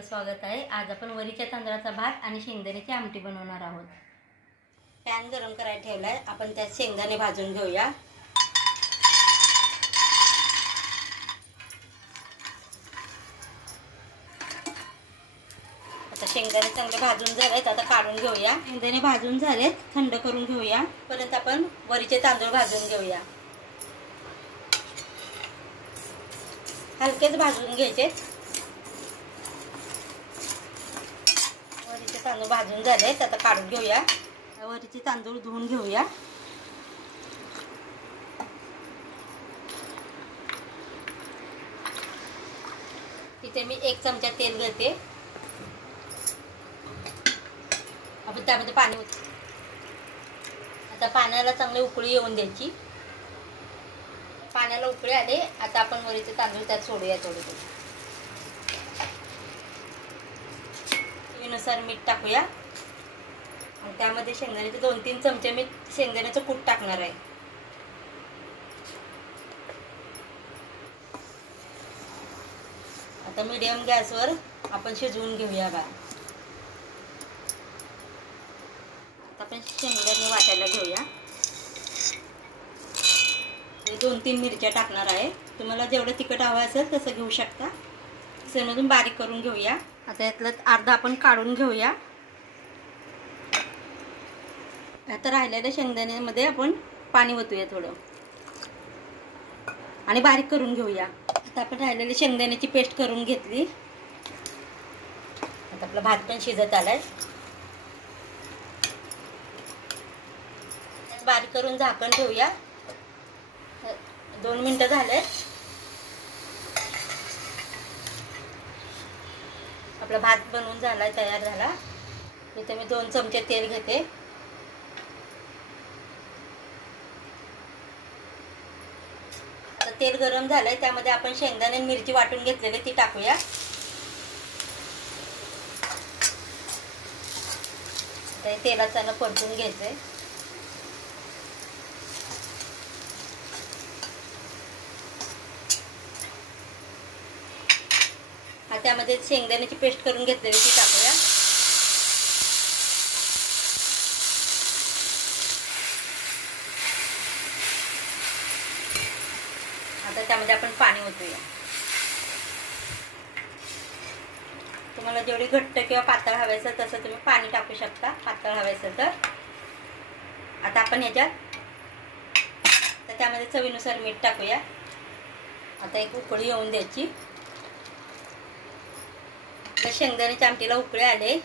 आपलं स्वागत आहे। आज आपण वरीच्या तांदळाचा भात आणि शेंगदाण्याची आमटी बनवणार आहोत। पॅन गरम करायला ठेवलाय, आपण त्यात शेंगदाणे भाजून घेऊया। आता शेंगदाणे चांगले भाजून झालेत, आता काढून घेऊया। शेंगदाणे भाजून झालेत, थंड करून घेऊया। परत आपण वरीचे तांदूळ भाजून घेऊया। हलकेच भाजून घ्यायचे। वरीचे तांदूळ भाजून झालेत, आता काढून घेऊया। वरीचे तांदूळ धुवून घेऊया। इथे मी 1 चमचा तेल घेते। आपण त्यामध्ये पाणी आता पाण्याला चांगली उकळी येऊन द्यायची। पाण्याला उकळी आले, आता आपण वरीचे तांदूळ त्यात सोडूया। थोडे चवीनुसार मीठ टाकूया आणि त्यामध्ये शेंगदाण्याचे 2-3 चमचे मी शेंगदाण्याचं कूट टाकणार आहे। आता मीडियम गॅसवर आपण शिजवून घेऊया बा। आता आपण शेंगदाणे वाटायला घेऊया। 2-3 मिरच्या टाकणार आहे। तुम्हाला जेवढं तिखट हवं असेल तसं घेऊ शकता। सणून बारीक करून घेऊया। आता यातलं अर्धा आपण काढून घेऊया। आता राहिलेल्या शेंगदाण्यामध्ये आपण पाणी ओतूया थोडं आणि बारीक करून घेऊया। आता आपण राहिलेली शेंगदाण्याची पेस्ट करून घेतली। आता आपला भात पण शिजत आलाय। बारीक करून झाकण ठेवूया। 2 मिनिटं झाले। आपला भात बनवून झालाय, तयार झाला। इथे मी 2 चमचे तेल घेते। आता तेल गरम झालंय, त्यामध्ये आपण शेंगदाणे आणि मिरची वाटून घेतलेली ती टाकूया। आता तेलात त्याला परतून घ्यायचंय। त्यामध्ये शेंगदाण्याची पेस्ट करून घेतलेली ती टाकूया। आता त्यामध्ये आपण पाणी ओतूया। तुम्हाला जेवढी घट्ट किंवा पातळ हवे असेल तसं तुम्ही पाणी टाकू शकता, पातळ हवे असेल तर। आता आपण त्यामध्ये चवीनुसार मीठ टाकूया। आता एक उकळी येऊन द्यायची। शेंगदाण्याच्या आमटीला उकळे आले,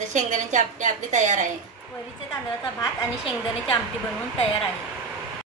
तर शेंगदाण्याची आमटी आपली तयार आहे। वरीच्या तांदळाचा भात आणि शेंगदाण्याची आमटी बनवून तयार आहे।